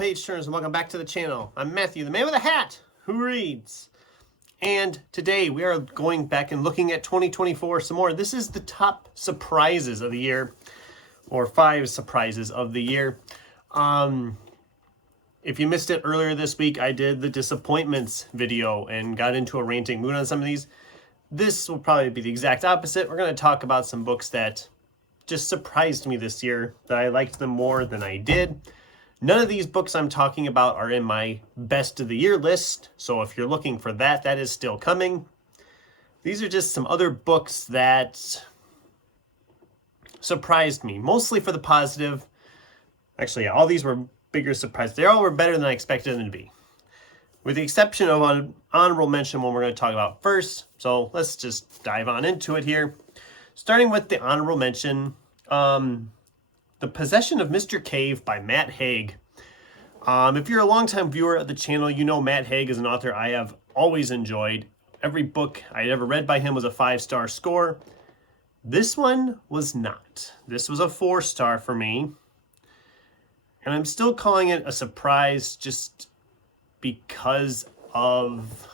page turners, and welcome back to the channel. I'm Matthew, the man with a hat who reads. And today we are going back and looking at 2024 some more. This is the top surprises of the year, or 5 surprises of the year. If you missed it earlier this week, I did the disappointments video and got into a ranting mood on some of these. This will probably be the exact opposite. We're going to talk about some books that just surprised me this year, that I liked them more than I did. None of these books I'm talking about are in my best of the year list, so if you're looking for that, that is still coming. These are just some other books that surprised me, mostly for the positive. Actually, yeah, all these were bigger surprises. They all were better than I expected them to be, with the exception of an honorable mention one we're going to talk about first. So let's just dive on into it here. Starting with the honorable mention, The Possession of Mr. Cave by Matt Haig. If you're a longtime viewer of the channel, you know Matt Haig is an author I have always enjoyed. Every book I had ever read by him was a 5-star score. This one was not. This was a 4-star for me. And I'm still calling it a surprise just because of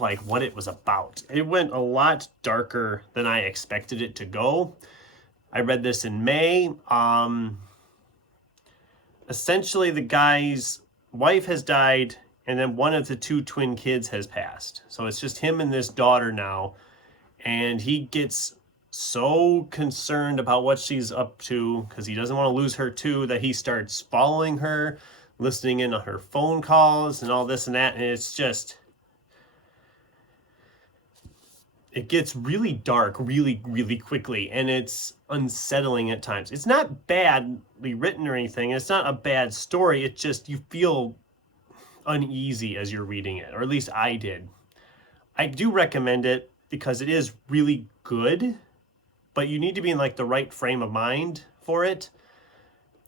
like what it was about. It went a lot darker than I expected it to go. I read this in May. Essentially, the guy's wife has died, and then one of the 2 twin kids has passed. So it's just him and this daughter now, and he gets so concerned about what she's up to because he doesn't want to lose her too, that he starts following her, listening in on her phone calls and all this and that, and it's just... it gets really dark really, really quickly, and it's unsettling at times. It's not badly written or anything. It's not a bad story. It's just you feel uneasy as you're reading it, or at least I did. I do recommend it because it is really good, but you need to be in like the right frame of mind for it.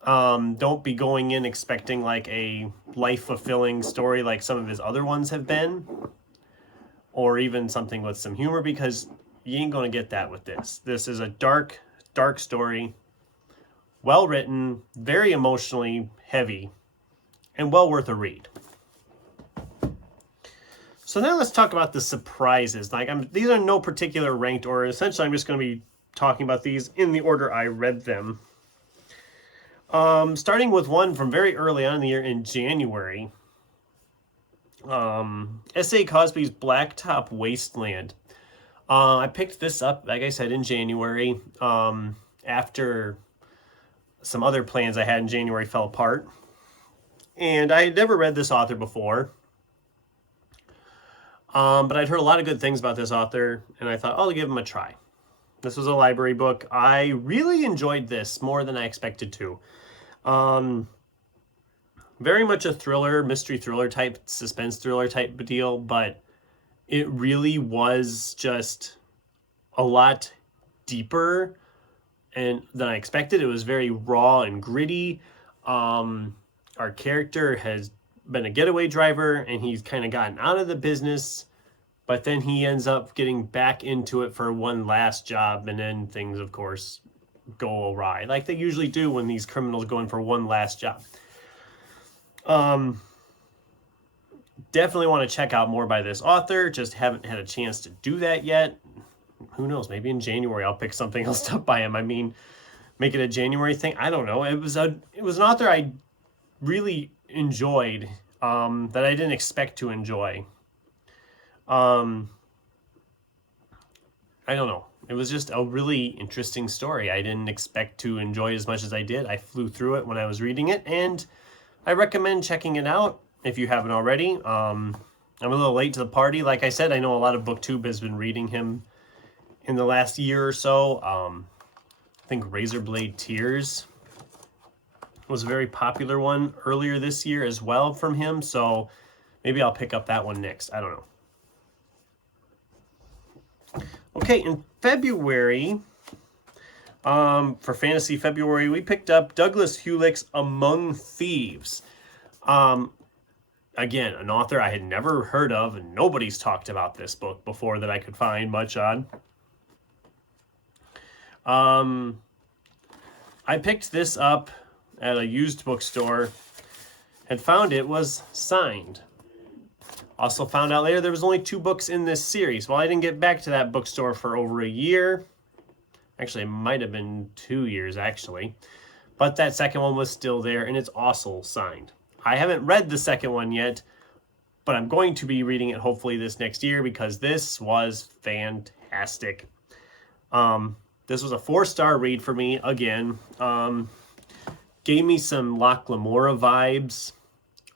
Don't be going in expecting like a life-fulfilling story like some of his other ones have been, or even something with some humor, because you ain't going to get that with this. This is a dark, dark story, well written, very emotionally heavy, and well worth a read. So now let's talk about the surprises. These are no particular ranked order. Essentially, I'm just going to be talking about these in the order I read them. Starting with one from very early on in the year in January. S.A. Cosby's Blacktop Wasteland. I picked this up, like I said, in January, after some other plans I had in January fell apart. And I had never read this author before. But I'd heard a lot of good things about this author, and I thought, I'll give him a try. This was a library book. I really enjoyed this more than I expected to. Very much a thriller, mystery thriller type, suspense thriller type deal, but it really was just a lot deeper than I expected. It was very raw and gritty. Our character has been a getaway driver, and he's kind of gotten out of the business, but then he ends up getting back into it for one last job, and then things, of course, go awry, like they usually do when these criminals go in for one last job. Definitely want to check out more by this author. Just haven't had a chance to do that yet. Who knows? Maybe in January I'll pick something else up by him. I mean, make it a January thing. I don't know. It was an author I really enjoyed, that I didn't expect to enjoy. I don't know. It was just a really interesting story. I didn't expect to enjoy as much as I did. I flew through it when I was reading it, and I recommend checking it out if you haven't already. I'm a little late to the party. Like I said, I know a lot of BookTube has been reading him in the last year or so. I think Razorblade Tears was a very popular one earlier this year as well from him, so maybe I'll pick up that one next. I don't know. Okay, in February, for Fantasy February, we picked up Douglas Hulick's Among Thieves. Again, an author I had never heard of, and nobody's talked about this book before that I could find much on. I picked this up at a used bookstore and found it was signed. Also found out later there was only 2 books in this series. Well, I didn't get back to that bookstore for over a year. Actually, it might have been 2 years, actually. But that second one was still there, and it's also signed. I haven't read the second one yet, but I'm going to be reading it hopefully this next year because this was fantastic. This was a 4-star read for me again. Gave me some Locke Lamora vibes,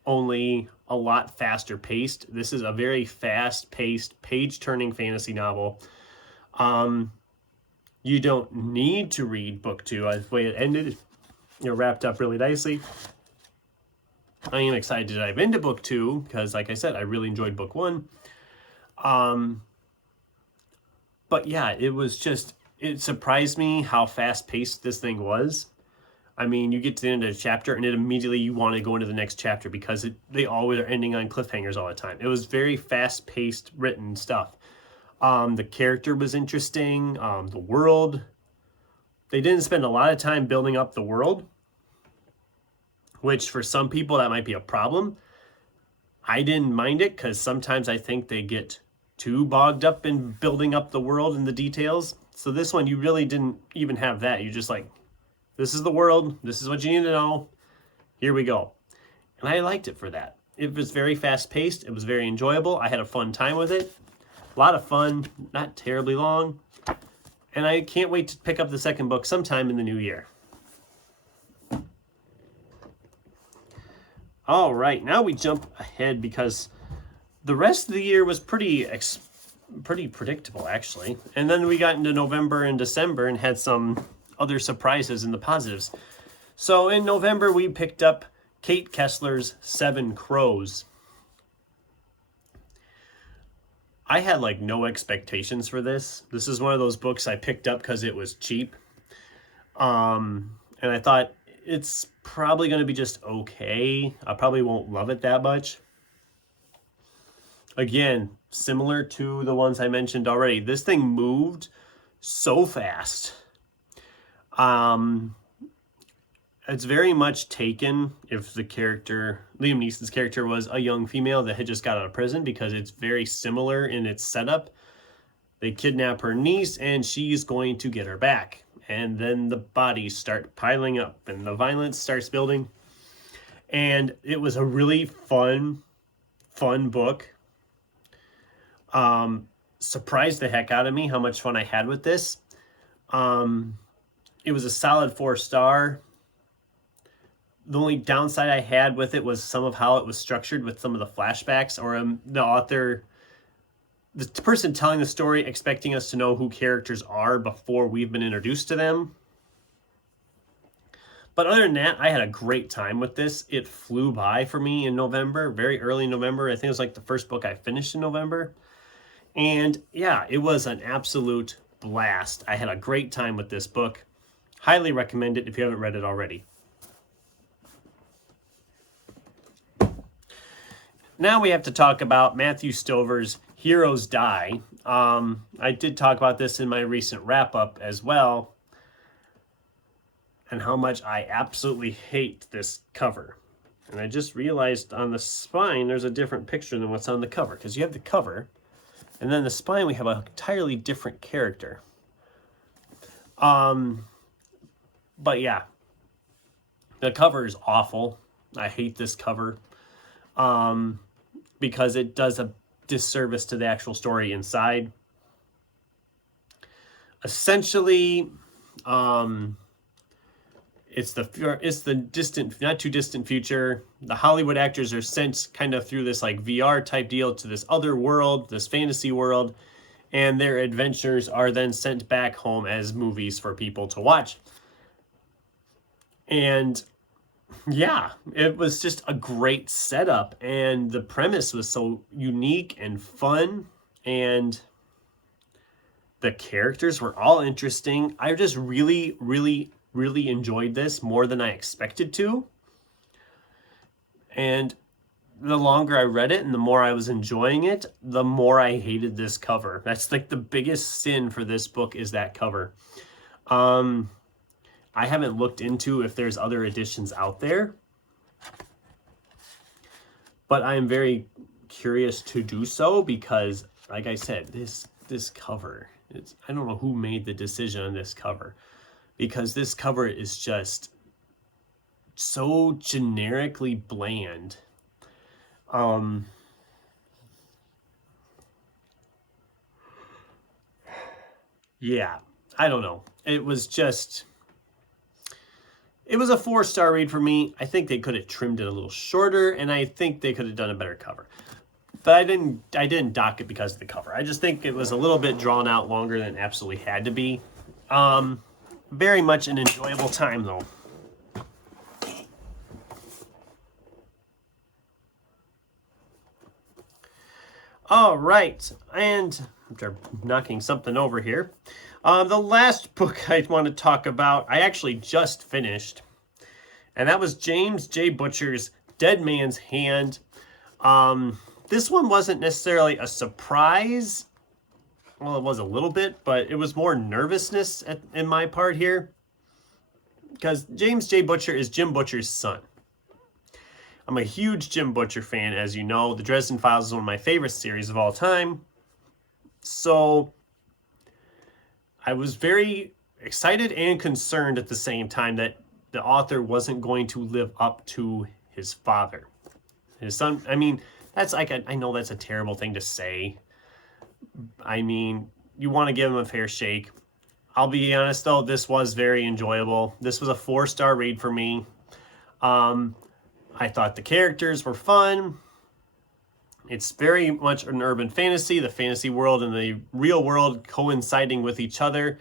only a lot faster paced. This is a very fast paced, page turning fantasy novel. You don't need to read book 2. The way it ended, wrapped up really nicely. I am excited to dive into book 2 because, like I said, I really enjoyed book 1. But yeah, it surprised me how fast paced this thing was. I mean, you get to the end of the chapter and immediately you want to go into the next chapter because they always are ending on cliffhangers all the time. It was very fast paced written stuff. The character was interesting. The world, they didn't spend a lot of time building up the world, which for some people that might be a problem. I didn't mind it because sometimes I think they get too bogged up in building up the world and the details. So this one, you really didn't even have that. You just like, this is the world. This is what you need to know. Here we go. And I liked it for that. It was very fast paced. It was very enjoyable. I had a fun time with it. A lot of fun, not terribly long. And I can't wait to pick up the second book sometime in the new year. All right, now we jump ahead because the rest of the year was pretty predictable, actually. And then we got into November and December and had some other surprises in the positives. So in November, we picked up Kate Kessler's 7 Crows. I had like no expectations for this. This is one of those books I picked up because it was cheap. And I thought it's probably going to be just okay. I probably won't love it that much. Again, similar to the ones I mentioned already, this thing moved so fast. It's very much taken if the character, Liam Neeson's character, was a young female that had just got out of prison, because it's very similar in its setup. They kidnap her niece and she's going to get her back. And then the bodies start piling up and the violence starts building. And it was a really fun book. Surprised the heck out of me how much fun I had with this. It was a solid 4-star. The only downside I had with it was some of how it was structured with some of the flashbacks, or the author, the person telling the story, expecting us to know who characters are before we've been introduced to them. But other than that, I had a great time with this. It flew by for me in November, very early November. I think it was like the first book I finished in November. And yeah, it was an absolute blast. I had a great time with this book. Highly recommend it if you haven't read it already. Now we have to talk about Matthew Stover's Heroes Die. I did talk about this in my recent wrap-up as well, and how much I absolutely hate this cover. And I just realized on the spine there's a different picture than what's on the cover, because you have the cover, and then the spine we have an entirely different character. But yeah, the cover is awful. I hate this cover. Because it does a disservice to the actual story inside. Essentially, it's the distant, not too distant future. The Hollywood actors are sent kind of through this like VR type deal to this other world, this fantasy world, and their adventures are then sent back home as movies for people to watch. And yeah, it was just a great setup, and the premise was so unique and fun, and the characters were all interesting. I just really, really, really enjoyed this more than I expected to. And the longer I read it and the more I was enjoying it, the more I hated this cover. That's like the biggest sin for this book, is that cover. I haven't looked into if there's other editions out there, but I am very curious to do so because, like I said, this cover, I don't know who made the decision on this cover, because this cover is just so generically bland. Yeah, I don't know. It was a 4-star read for me. I think they could have trimmed it a little shorter, and I think they could have done a better cover. But I didn't dock it because of the cover. I just think it was a little bit drawn out longer than it absolutely had to be. Very much an enjoyable time though. All right, and after knocking something over here, the last book I want to talk about, I actually just finished, and that was James J. Butcher's Dead Man's Hand. This one wasn't necessarily a surprise. Well, it was a little bit, but it was more nervousness in my part here, because James J. Butcher is Jim Butcher's son. I'm a huge Jim Butcher fan, as you know. The Dresden Files is one of my favorite series of all time. So I was very excited and concerned at the same time that the author wasn't going to live up to his father. His son, I mean, that's like, I know that's a terrible thing to say. I mean, you want to give him a fair shake. I'll be honest though, this was very enjoyable. This was a 4-star read for me. I thought the characters were fun. It's very much an urban fantasy, the fantasy world and the real world coinciding with each other.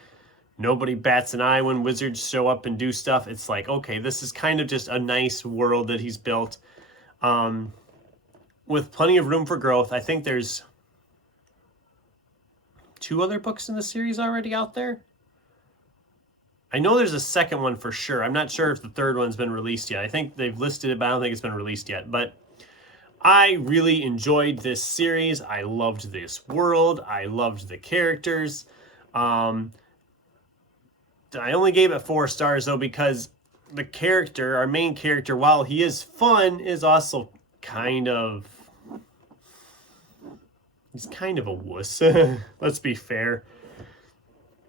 Nobody bats an eye when wizards show up and do stuff. It's like, okay, this is kind of just a nice world that he's built, with plenty of room for growth. I think there's 2 other books in the series already out there. I know there's a second one for sure. I'm not sure if the third one's been released yet. I think they've listed it, but I don't think it's been released yet. But I really enjoyed this series. I loved this world. I loved the characters. I only gave it 4 stars though because the character, our main character, while he is fun, is also he's kind of a wuss. Let's be fair.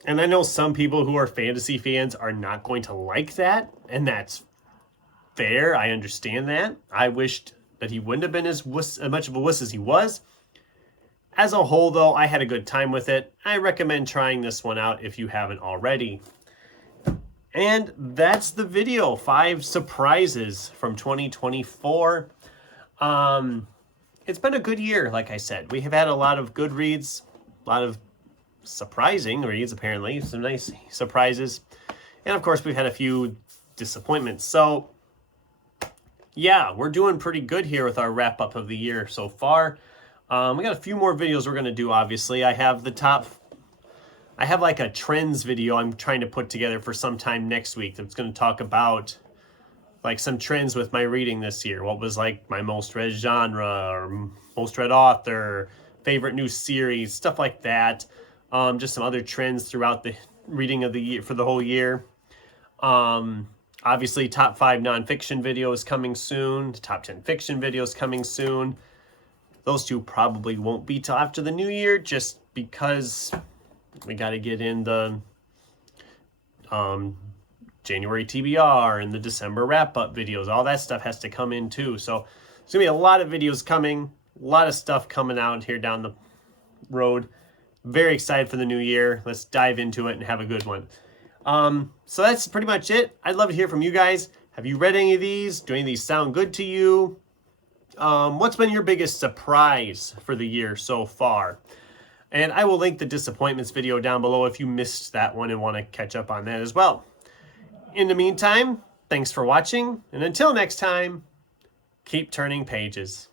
And I know some people who are fantasy fans are not going to like that, and that's fair. I understand that. I wished that he wouldn't have been as much of a wuss as he was. As a whole, though, I had a good time with it. I recommend trying this one out if you haven't already. And that's the video. 5 surprises from 2024. It's been a good year, like I said. We have had a lot of good reads, a lot of surprising reads, apparently. Some nice surprises. And, of course, we've had a few disappointments. So, yeah, we're doing pretty good here with our wrap-up of the year so far. We got a few more videos we're going to do, obviously. I have like a trends video I'm trying to put together for sometime next week that's going to talk about like some trends with my reading this year. What was like my most read genre or most read author, favorite new series, stuff like that. Just some other trends throughout the reading of the year for the whole year. Obviously, top 5 nonfiction videos coming soon. The top 10 fiction videos coming soon. Those 2 probably won't be till after the new year, just because we got to get in the January TBR and the December wrap-up videos. All that stuff has to come in too. So there's going to be a lot of videos coming, a lot of stuff coming out here down the road. Very excited for the new year. Let's dive into it and have a good one. So that's pretty much it. I'd love to hear from you guys. Have you read any of these? Do any of these sound good to you? What's been your biggest surprise for the year so far? And I will link the disappointments video down below if you missed that one and want to catch up on that as well. In the meantime, thanks for watching, and until next time, keep turning pages.